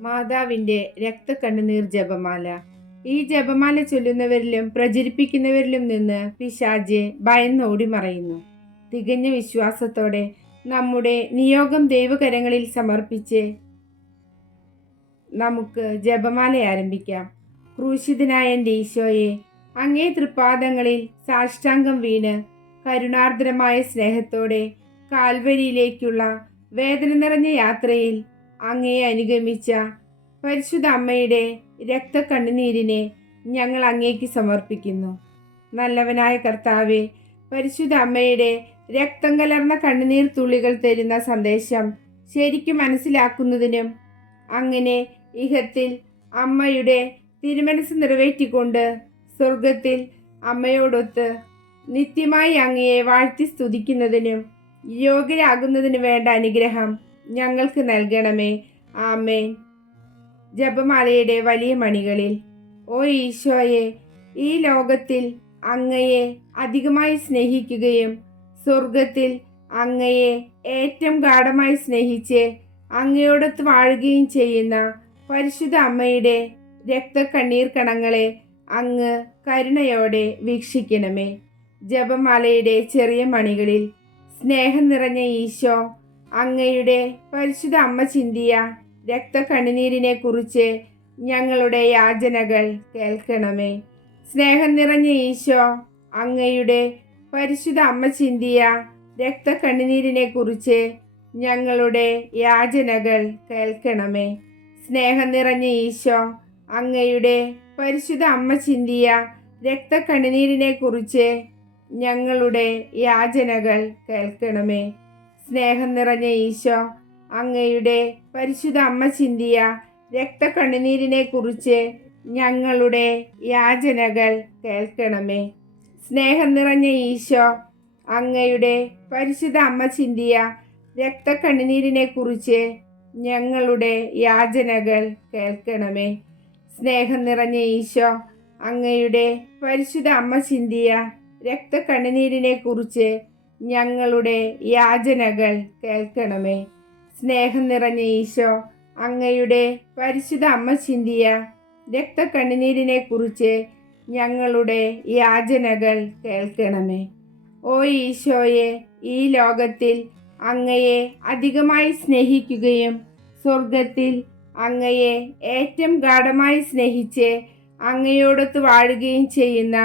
മാതാവിന്റെ രക്തക്കണ്ണുനീർ ജപമാല. ഈ ജപമാല ചൊല്ലുന്നവരിലും പ്രചരിപ്പിക്കുന്നവരിലും നിന്ന് പിശാജ് ഭയന്നോടി മറയുന്നു. തികഞ്ഞ വിശ്വാസത്തോടെ നമ്മുടെ നിയോഗം ദൈവകരങ്ങളിൽ സമർപ്പിച്ച് നമുക്ക് ജപമാല ആരംഭിക്കാം. ക്രൂശിതനായ ഈശോയെ അങ്ങേ തൃപ്പാദങ്ങളിൽ സാഷ്ടാംഗം വീണ് കരുണാർദ്രമായ സ്നേഹത്തോടെ കാൽവരിയിലേക്കുള്ള വേദന നിറഞ്ഞ യാത്രയിൽ അങ്ങയെ അനുഗമിച്ച പരിശുദ്ധ അമ്മയുടെ രക്തക്കണ്ണുനീരിനെ ഞങ്ങൾ അങ്ങേക്ക് സമർപ്പിക്കുന്നു. നല്ലവനായ കർത്താവെ പരിശുദ്ധ അമ്മയുടെ രക്തം കലർന്ന കണ്ണുനീർ തുള്ളികൾ തരുന്ന സന്ദേശം ശരിക്കും മനസ്സിലാക്കുന്നതിനും അങ്ങനെ ഇഹത്തിൽ അമ്മയുടെ തിരുമനസ് നിറവേറ്റിക്കൊണ്ട് സ്വർഗത്തിൽ അമ്മയോടൊത്ത് നിത്യമായി അങ്ങയെ വാഴ്ത്തി സ്തുതിക്കുന്നതിനും യോഗ്യരാകുന്നതിനു വേണ്ട അനുഗ്രഹം ഞങ്ങൾക്ക് നൽകണമേ. ആമേൻ. ജപമാലയുടെ വലിയ മണികളിൽ ഓ ഈശോയെ ഈ ലോകത്തിൽ അങ്ങയെ അധികമായി സ്നേഹിക്കുകയും സ്വർഗത്തിൽ അങ്ങയെ ഏറ്റവും ഗാഠമായി സ്നേഹിച്ച് അങ്ങയോടൊത്ത് വാഴുകയും ചെയ്യുന്ന പരിശുദ്ധ അമ്മയുടെ രക്തക്കണ്ണീർ കണങ്ങളെ അങ്ങ് കരുണയോടെ വീക്ഷിക്കണമേ. ജപമാലയുടെ ചെറിയ മണികളിൽ സ്നേഹം നിറഞ്ഞ ഈശോ അങ്ങയുടെ പരിശുദ്ധ അമ്മ ചിന്തിയ രക്തക്കണ്ണുനീരിനെ കുറിച്ച് ഞങ്ങളുടെ യാചനകൾ കേൾക്കണമേ. സ്നേഹം നിറഞ്ഞ ഈശോ അങ്ങയുടെ പരിശുദ്ധ അമ്മ ചിന്തിയ രക്തക്കണ്ണുനീരിനെ കുറിച്ച് ഞങ്ങളുടെ യാചനകൾ കേൾക്കണമേ. സ്നേഹം നിറഞ്ഞ ഈശോ അങ്ങയുടെ പരിശുദ്ധ അമ്മ ചിന്തിയ രക്തക്കണ്ണുനീരിനെ കുറിച്ച് ഞങ്ങളുടെ യാചനകൾ കേൾക്കണമേ. സ്നേഹം നിറഞ്ഞ ഈശോ അങ്ങയുടെ പരിശുദ്ധ അമ്മ ചിന്തിയ രക്തക്കണ്ണുനീരിനെ കുറിച്ച് ഞങ്ങളുടെ യാചനകൾ കേൾക്കണമേ. സ്നേഹം നിറഞ്ഞ ഈശോ അങ്ങയുടെ പരിശുദ്ധ അമ്മ ചിന്തിയ രക്തക്കണ്ണുനീരിനെ കുറിച്ച് ഞങ്ങളുടെ യാചനകൾ കേൾക്കണമേ. സ്നേഹം നിറഞ്ഞ ഈശോ അങ്ങയുടെ പരിശുദ്ധ അമ്മ ചിന്തിയ രക്തക്കണ്ണുനീരിനെ കുറിച്ച് ഞങ്ങളുടെ യാചനകൾ കേൾക്കണമേ. സ്നേഹം നിറഞ്ഞ ഈശോ അങ്ങയുടെ പരിശുദ്ധ അമ്മ ചിന്തിയ രക്തക്കണ്ണുനീരിനെ കുറിച്ച് ഞങ്ങളുടെ യാചനകൾ കേൾക്കണമേ. ഓ ഈശോയെ ഈ ലോകത്തിൽ അങ്ങയെ അധികമായി സ്നേഹിക്കുകയും സ്വർഗത്തിൽ അങ്ങയെ ഏറ്റവും ഗാഠമായി സ്നേഹിച്ച് അങ്ങയോടൊത്ത് വാഴുകയും ചെയ്യുന്ന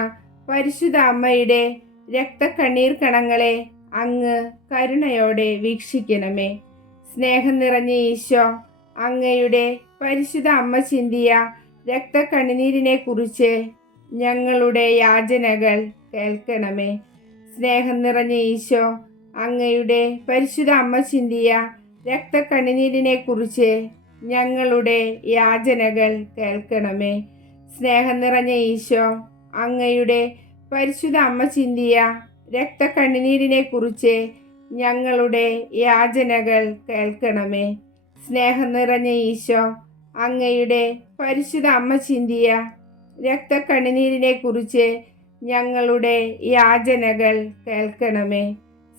പരിശുദ്ധ അമ്മയുടെ രക്തക്കണ്ണീർ കണങ്ങളെ അങ്ങ് കരുണയോടെ വീക്ഷിക്കണമേ. സ്നേഹം നിറഞ്ഞ ഈശോ അങ്ങയുടെ പരിശുദ്ധ അമ്മ ചിന്തിയ രക്തക്കണ്ണുനീരിനെ കുറിച്ച് ഞങ്ങളുടെ യാചനകൾ കേൾക്കണമേ. സ്നേഹം നിറഞ്ഞ ഈശോ അങ്ങയുടെ പരിശുദ്ധ അമ്മ ചിന്തിയ രക്തക്കണ്ണുനീരിനെ കുറിച്ച് ഞങ്ങളുടെ യാചനകൾ കേൾക്കണമേ. സ്നേഹം നിറഞ്ഞ ഈശോ അങ്ങയുടെ പരിശുദ്ധ അമ്മ ചിന്തിയ രക്തക്കണ്ണുനീരിനെ കുറിച്ച് ഞങ്ങളുടെ യാചനകൾ കേൾക്കണമേ. സ്നേഹം നിറഞ്ഞ ഈശോ അങ്ങയുടെ പരിശുദ്ധ അമ്മ ചിന്തിയ രക്തക്കണ്ണുനീരിനെ കുറിച്ച് ഞങ്ങളുടെ യാചനകൾ കേൾക്കണമേ.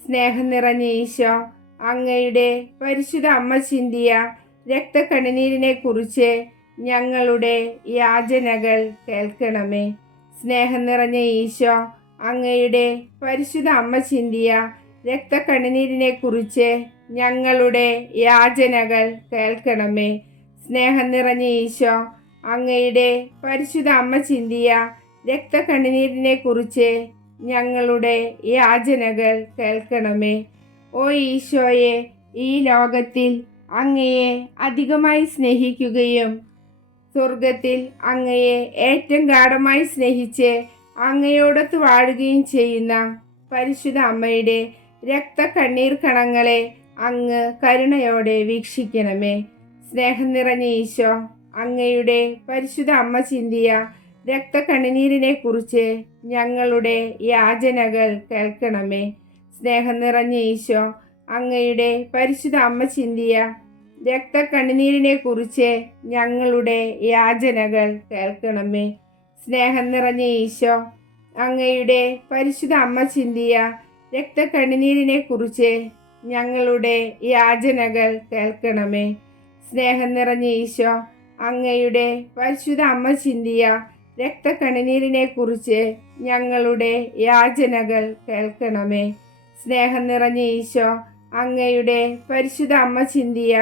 സ്നേഹം നിറഞ്ഞ ഈശോ അങ്ങയുടെ പരിശുദ്ധ അമ്മ ചിന്തിയ രക്തക്കണ്ണുനീരിനെ കുറിച്ച് ഞങ്ങളുടെ യാചനകൾ കേൾക്കണമേ. സ്നേഹം നിറഞ്ഞ ഈശോ അങ്ങയുടെ പരിശുദ്ധ അമ്മ ചിന്തിയ രക്തക്കണ്ണുനീരിനെ കുറിച്ച് ഞങ്ങളുടെ യാചനകൾ കേൾക്കണമേ. സ്നേഹം നിറഞ്ഞ ഈശോ അങ്ങയുടെ പരിശുദ്ധ അമ്മ ചിന്തിയ രക്തക്കണ്ണുനീരിനെ കുറിച്ച് ഞങ്ങളുടെ യാചനകൾ കേൾക്കണമേ. ഓ ഈശോയെ ഈ ലോകത്തിൽ അങ്ങയെ അധികമായി സ്നേഹിക്കുകയും സ്വർഗത്തിൽ അങ്ങയെ ഏറ്റവും ഗാഠമായി സ്നേഹിച്ച് അങ്ങയോടൊത്ത് വാഴുകയും ചെയ്യുന്ന പരിശുദ്ധ അമ്മയുടെ രക്തക്കണ്ണീർ കണങ്ങളെ അങ്ങ് കരുണയോടെ വീക്ഷിക്കണമേ. സ്നേഹം നിറഞ്ഞ ഈശോ അങ്ങയുടെ പരിശുദ്ധ അമ്മ ചിന്തിയ രക്തക്കണ്ണുനീരിനെ കുറിച്ച് ഞങ്ങളുടെ യാചനകൾ കേൾക്കണമേ. സ്നേഹം നിറഞ്ഞ ഈശോ അങ്ങയുടെ പരിശുദ്ധ അമ്മ ചിന്തിയ രക്തക്കണ്ണുനീരിനെ കുറിച്ച് ഞങ്ങളുടെ യാചനകൾ കേൾക്കണമേ. സ്നേഹം നിറഞ്ഞ ഈശോ അങ്ങയുടെ പരിശുദ്ധ അമ്മ ചിന്തിയ രക്തക്കണ്ണുനീരിനെ കുറിച്ച് ഞങ്ങളുടെ യാചനകൾ കേൾക്കണമേ. സ്നേഹം നിറഞ്ഞ ഈശോ അങ്ങയുടെ പരിശുദ്ധ അമ്മ ചിന്തിയ രക്തക്കണ്ണുനീരിനെ കുറിച്ച് ഞങ്ങളുടെ യാചനകൾ കേൾക്കണമേ. സ്നേഹം നിറഞ്ഞ ഈശോ അങ്ങയുടെ പരിശുദ്ധ അമ്മ ചിന്തിയ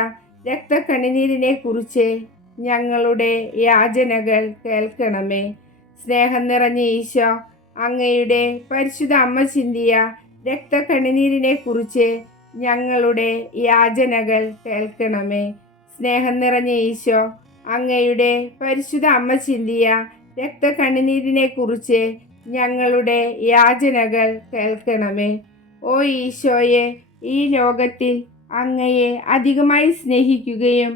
രക്തക്കണ്ണുനീരിനെ കുറിച്ച് ഞങ്ങളുടെ യാചനകൾ കേൾക്കണമേ. സ്നേഹം നിറഞ്ഞ ഈശോ അങ്ങയുടെ പരിശുദ്ധ അമ്മ ചിന്തിയ രക്തക്കണിനീരിനെ കുറിച്ച് ഞങ്ങളുടെ യാചനകൾ കേൾക്കണമേ. സ്നേഹം നിറഞ്ഞ ഈശോ അങ്ങയുടെ പരിശുദ്ധ അമ്മ ചിന്തിയ രക്തക്കണ്ണുനീരിനെ കുറിച്ച് ഞങ്ങളുടെ യാചനകൾ കേൾക്കണമേ. ഓ ഈശോയെ ഈ ലോകത്തിൽ അങ്ങയെ അധികമായി സ്നേഹിക്കുകയും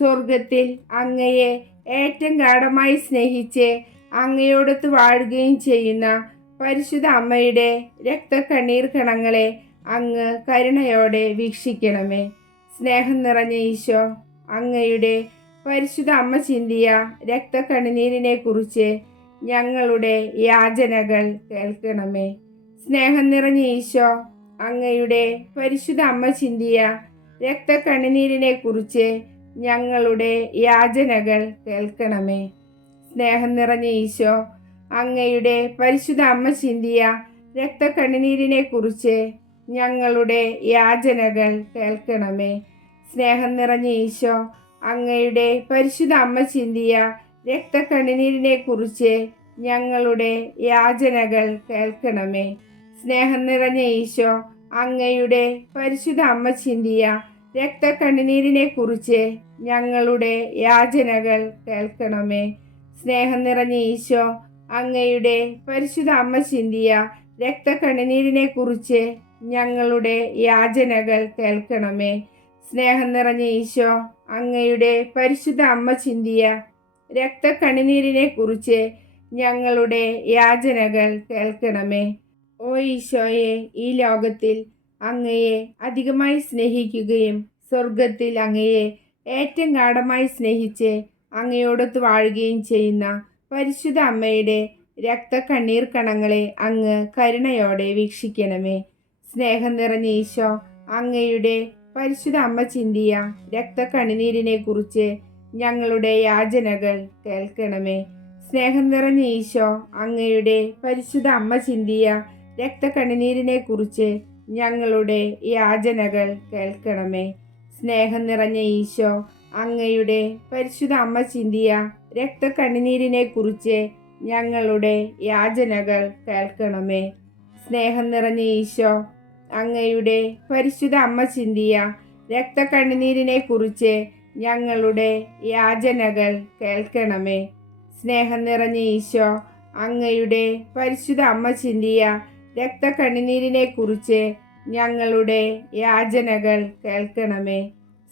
സ്വർഗത്തിൽ അങ്ങയെ ഏറ്റവും ഗാഠമായി സ്നേഹിച്ച് അങ്ങയോടൊത്ത് വാഴുകയും ചെയ്യുന്ന പരിശുദ്ധ അമ്മയുടെ രക്തക്കണ്ണീർ കണങ്ങളെ അങ്ങ് കരുണയോടെ വീക്ഷിക്കണമേ. സ്നേഹം നിറഞ്ഞ ഈശോ അങ്ങയുടെ പരിശുദ്ധ അമ്മ ചിന്തിയ രക്തക്കണ്ണുനീരിനെ കുറിച്ച് ഞങ്ങളുടെ യാചനകൾ കേൾക്കണമേ. സ്നേഹം നിറഞ്ഞ ഈശോ അങ്ങയുടെ പരിശുദ്ധ അമ്മ ചിന്തിയ രക്തക്കണ്ണുനീരിനെ കുറിച്ച് ഞങ്ങളുടെ യാചനകൾ കേൾക്കണമേ. സ്നേഹം നിറഞ്ഞ ഈശോ അങ്ങയുടെ പരിശുദ്ധ അമ്മ ചിന്തിയ രക്തക്കണ്ണുനീരിനെ കുറിച്ച് ഞങ്ങളുടെ യാചനകൾ കേൾക്കണമേ. സ്നേഹം നിറഞ്ഞ ഈശോ അങ്ങയുടെ പരിശുദ്ധ അമ്മ ചിന്തിയ രക്തക്കണ്ണുനീരിനെ കുറിച്ച് ഞങ്ങളുടെ യാചനകൾ കേൾക്കണമേ. സ്നേഹം നിറഞ്ഞ ഈശോ അങ്ങയുടെ പരിശുദ്ധ അമ്മ ചിന്തിയ രക്തക്കണ്ണുനീരിനെ കുറിച്ച് ഞങ്ങളുടെ യാചനകൾ കേൾക്കണമേ. സ്നേഹം നിറഞ്ഞ ഈശോ അങ്ങയുടെ പരിശുദ്ധ അമ്മ ചിന്തിയ രക്തക്കണ്ണുനീരിനെ കുറിച്ച് ഞങ്ങളുടെ യാചനകൾ കേൾക്കണമേ. സ്നേഹം നിറഞ്ഞ ഈശോ അങ്ങയുടെ പരിശുദ്ധ അമ്മ ചിന്തിയ രക്തക്കണ്ണുനീരിനെ കുറിച്ച് ഞങ്ങളുടെ യാചനകൾ കേൾക്കണമേ. ഓ ഈശോയെ ഈ ലോകത്തിൽ അങ്ങയെ അധികമായി സ്നേഹിക്കുകയും സ്വർഗത്തിൽ അങ്ങയെ ഏറ്റവും ഗാഠമായി സ്നേഹിച്ച് അങ്ങയോടൊത്ത് വാഴുകയും ചെയ്യുന്ന പരിശുദ്ധ അമ്മയുടെ രക്തക്കണ്ണീർ കണങ്ങളെ അങ്ങ് കരുണയോടെ വീക്ഷിക്കണമേ. സ്നേഹം നിറഞ്ഞ ഈശോ അങ്ങയുടെ പരിശുദ്ധ അമ്മ ചിന്തിയ രക്തക്കണ്ണുനീരിനെ കുറിച്ച് ഞങ്ങളുടെ യാചനകൾ കേൾക്കണമേ. സ്നേഹം നിറഞ്ഞ ഈശോ അങ്ങയുടെ പരിശുദ്ധ അമ്മ ചിന്തിയ രക്തക്കണ്ണുനീരിനെ കുറിച്ച് ഞങ്ങളുടെ യാചനകൾ കേൾക്കണമേ. സ്നേഹം നിറഞ്ഞ ഈശോ അങ്ങയുടെ പരിശുദ്ധ അമ്മ ചിന്തിയ രക്തക്കണ്ണുനീരിനെ കുറിച്ച് ഞങ്ങളുടെ യാചനകൾ കേൾക്കണമേ. സ്നേഹം നിറഞ്ഞ ഈശോ അങ്ങയുടെ പരിശുദ്ധ അമ്മ ചിന്തിയ രക്തക്കണ്ണുനീരിനെ കുറിച്ച് ഞങ്ങളുടെ യാചനകൾ കേൾക്കണമേ. സ്നേഹം നിറഞ്ഞ ഈശോ അങ്ങയുടെ പരിശുദ്ധ അമ്മ ചിന്തിയ രക്തക്കണ്ണുനീരിനെ കുറിച്ച് ഞങ്ങളുടെ യാചനകൾ കേൾക്കണമേ.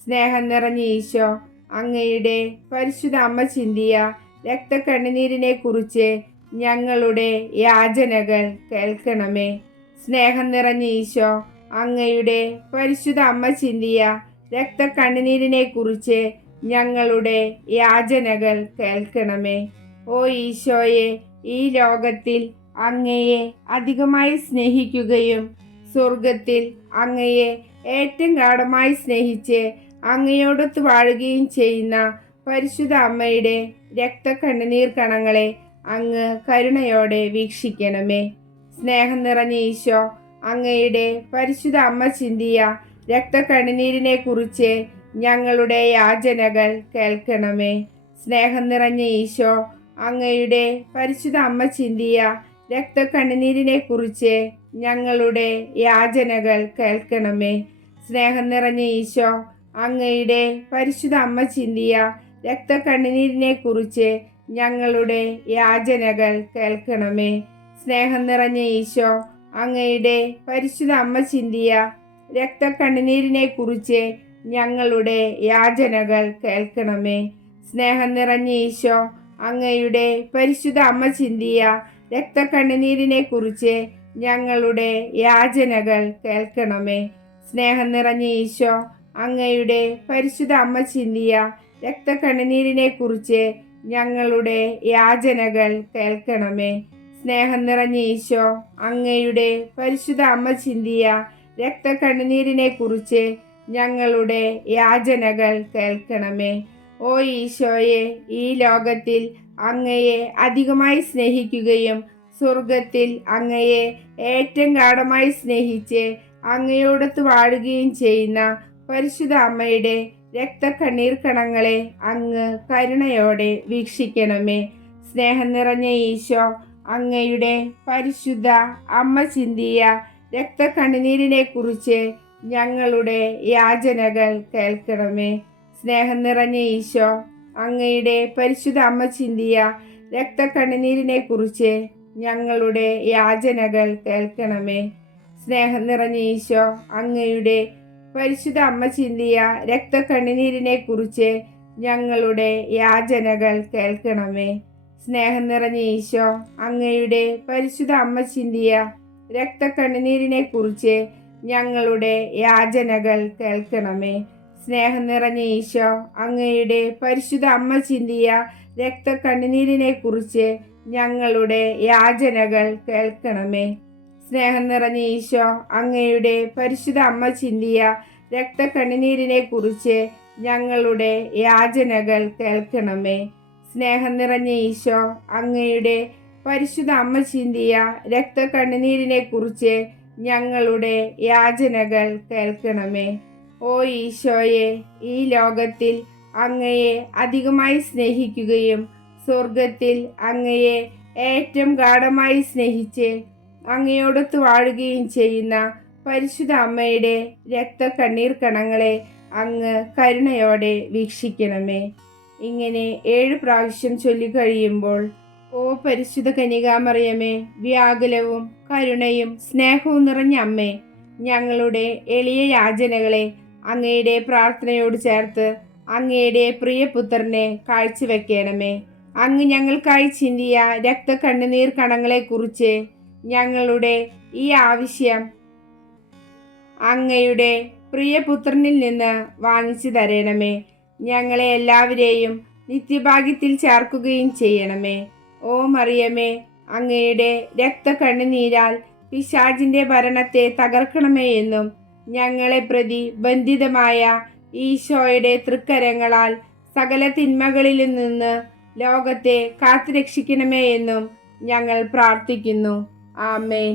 സ്നേഹം നിറഞ്ഞ ഈശോ അങ്ങയുടെ പരിശുദ്ധ അമ്മ ചിന്തിയ രക്തക്കണ്ണിനീരിനെ കുറിച്ച് ഞങ്ങളുടെ യാചനകൾ കേൾക്കണമേ. സ്നേഹം നിറഞ്ഞ ഈശോ അങ്ങയുടെ പരിശുദ്ധ അമ്മ ചിന്തിയ രക്തക്കണ്ണിനീരിനെ കുറിച്ച് ഞങ്ങളുടെ യാചനകൾ കേൾക്കണമേ. ഓ ഈശോയെ ഈ ലോകത്തിൽ അങ്ങയെ അധികമായി സ്നേഹിക്കുകയും സ്വർഗത്തിൽ അങ്ങയെ ഏറ്റവും ഗാഠമായി സ്നേഹിച്ച് അങ്ങയോടൊത്ത് വാഴുകയും ചെയ്യുന്ന പരിശുദ്ധ അമ്മയുടെ രക്തക്കണ്ണുനീർ കണങ്ങളെ അങ്ങ് കരുണയോടെ വീക്ഷിക്കണമേ. സ്നേഹം നിറഞ്ഞ ഈശോ അങ്ങയുടെ പരിശുദ്ധ അമ്മ ചിന്തിയ രക്തക്കണ്ണുനീരിനെ കുറിച്ച് ഞങ്ങളുടെ യാചനകൾ കേൾക്കണമേ. സ്നേഹം നിറഞ്ഞ ഈശോ അങ്ങയുടെ പരിശുദ്ധ അമ്മ ചിന്തിയ രക്തക്കണ്ണുനീരിനെ കുറിച്ച് ഞങ്ങളുടെ യാചനകൾ കേൾക്കണമേ. സ്നേഹം നിറഞ്ഞ ഈശോ അങ്ങയുടെ പരിശുദ്ധ അമ്മ ചിന്തിയ രക്തക്കണ്ണുനീരിനെ കുറിച്ച് ഞങ്ങളുടെ യാചനകൾ കേൾക്കണമേ. സ്നേഹം നിറഞ്ഞ ഈശോ അങ്ങയുടെ പരിശുദ്ധ അമ്മ ചിന്തിയ രക്തക്കണ്ണുനീരിനെ കുറിച്ച് ഞങ്ങളുടെ യാചനകൾ കേൾക്കണമേ. സ്നേഹം നിറഞ്ഞ ഈശോ അങ്ങയുടെ പരിശുദ്ധ അമ്മ ചിന്തിയ രക്തക്കണ്ണുനീരിനെ കുറിച്ച് ഞങ്ങളുടെ യാചനകൾ കേൾക്കണമേ. സ്നേഹം നിറഞ്ഞ ഈശോ അങ്ങയുടെ പരിശുദ്ധ അമ്മ ചിന്തിയ രക്തക്കണ്ണുനീരിനെ കുറിച്ച് ഞങ്ങളുടെ യാചനകൾ കേൾക്കണമേ. സ്നേഹം നിറഞ്ഞ ഈശോ അങ്ങയുടെ പരിശുദ്ധ അമ്മ ചിന്തിയ രക്തക്കണ്ണുനീരിനെ കുറിച്ച് ഞങ്ങളുടെ യാചനകൾ കേൾക്കണമേ. ഓ ഈശോയെ ഈ ലോകത്തിൽ അങ്ങയെ അധികമായി സ്നേഹിക്കുകയും സ്വർഗത്തിൽ അങ്ങയെ ഏറ്റവും ഗാഠമായി സ്നേഹിച്ച് അങ്ങയോടൊത്ത് വാഴുകയും ചെയ്യുന്ന പരിശുദ്ധ അമ്മയുടെ രക്തക്കണ്ണീർ കണങ്ങളെ അങ്ങ് കരുണയോടെ വീക്ഷിക്കണമേ. സ്നേഹം നിറഞ്ഞ ഈശോ അങ്ങയുടെ പരിശുദ്ധ അമ്മ ചിന്തിയ രക്തക്കണ്ണുനീരിനെ കുറിച്ച് ഞങ്ങളുടെ യാചനകൾ കേൾക്കണമേ. സ്നേഹം നിറഞ്ഞ ഈശോ അങ്ങയുടെ പരിശുദ്ധ അമ്മ ചിന്തിയ രക്തക്കണ്ണുനീരിനെ കുറിച്ച് ഞങ്ങളുടെ യാചനകൾ കേൾക്കണമേ. സ്നേഹം നിറഞ്ഞ ഈശോ അങ്ങയുടെ പരിശുദ്ധ അമ്മ ചിന്തിയ രക്തക്കണ്ണുനീരിനെ കുറിച്ച് ഞങ്ങളുടെ യാചനകൾ കേൾക്കണമേ. സ്നേഹം നിറഞ്ഞ ഈശോ അങ്ങയുടെ പരിശുദ്ധ അമ്മ ചിന്തിയ രക്തക്കണ്ണുനീരിനെ കുറിച്ച് ഞങ്ങളുടെ യാചനകൾ കേൾക്കണമേ. സ്നേഹം നിറഞ്ഞ ഈശോ അങ്ങയുടെ പരിശുദ്ധ അമ്മ ചിന്തിയ രക്തക്കണ്ണുനീരിനെ കുറിച്ച് ഞങ്ങളുടെ യാചനകൾ കേൾക്കണമേ. സ്നേഹം നിറഞ്ഞ ഈശോ അങ്ങയുടെ പരിശുദ്ധ അമ്മ ചിന്തിയ രക്തക്കണ്ണുനീരിനെ കുറിച്ച് ഞങ്ങളുടെ യാചനകൾ കേൾക്കണമേ. സ്നേഹം നിറഞ്ഞ ഈശോ അങ്ങയുടെ പരിശുദ്ധ അമ്മ ചിന്തിയ രക്തക്കണ്ണുനീരിനെ കുറിച്ച് ഞങ്ങളുടെ യാചനകൾ കേൾക്കണമേ. ഓ ഈശോയെ ഈ ലോകത്തിൽ അങ്ങയെ അധികമായി സ്നേഹിക്കുകയും സ്വർഗത്തിൽ അങ്ങയെ ഏറ്റവും ഗാഠമായി സ്നേഹിച്ച് അങ്ങയോടൊത്ത് വാഴുകയും ചെയ്യുന്ന പരിശുദ്ധ അമ്മയുടെ രക്തക്കണ്ണീർ കണങ്ങളെ അങ്ങ് കരുണയോടെ വീക്ഷിക്കണമേ. ഇങ്ങനെ ഏഴ് പ്രാവശ്യം ചൊല്ലിക്കഴിയുമ്പോൾ ഓ പരിശുദ്ധ കനികാമറിയമേ വ്യാകുലവും കരുണയും സ്നേഹവും നിറഞ്ഞ അമ്മേ ഞങ്ങളുടെ എളിയ യാചനകളെ അങ്ങയുടെ പ്രാർത്ഥനയോട് ചേർത്ത് അങ്ങയുടെ പ്രിയപുത്രനെ കാഴ്ചവെക്കണമേ. അങ്ങ് ഞങ്ങൾക്കായി ചിന്തിയ രക്തക്കണ്ണുനീർ കണങ്ങളെക്കുറിച്ച് ഞങ്ങളുടെ ഈ ആവശ്യം അങ്ങയുടെ പ്രിയപുത്രനിൽ നിന്ന് വാങ്ങിച്ചു തരണമേ. ഞങ്ങളെ എല്ലാവരെയും നിത്യഭാഗ്യത്തിൽ ചേർക്കുകയും ചെയ്യണമേ. ഓ മറിയമേ അങ്ങയുടെ രക്തക്കണ്ണുനീരാൽ പിശാജിന്റെ ഭരണത്തെ തകർക്കണമേ എന്നും ഞങ്ങളെ പ്രതി ബന്ധിതമായ ഈശോയുടെ തൃക്കരങ്ങളാൽ സകല തിന്മകളിൽ നിന്ന് ലോകത്തെ കാത്തുരക്ഷിക്കണമേ എന്നും ഞങ്ങൾ പ്രാർത്ഥിക്കുന്നു. ആമേൻ.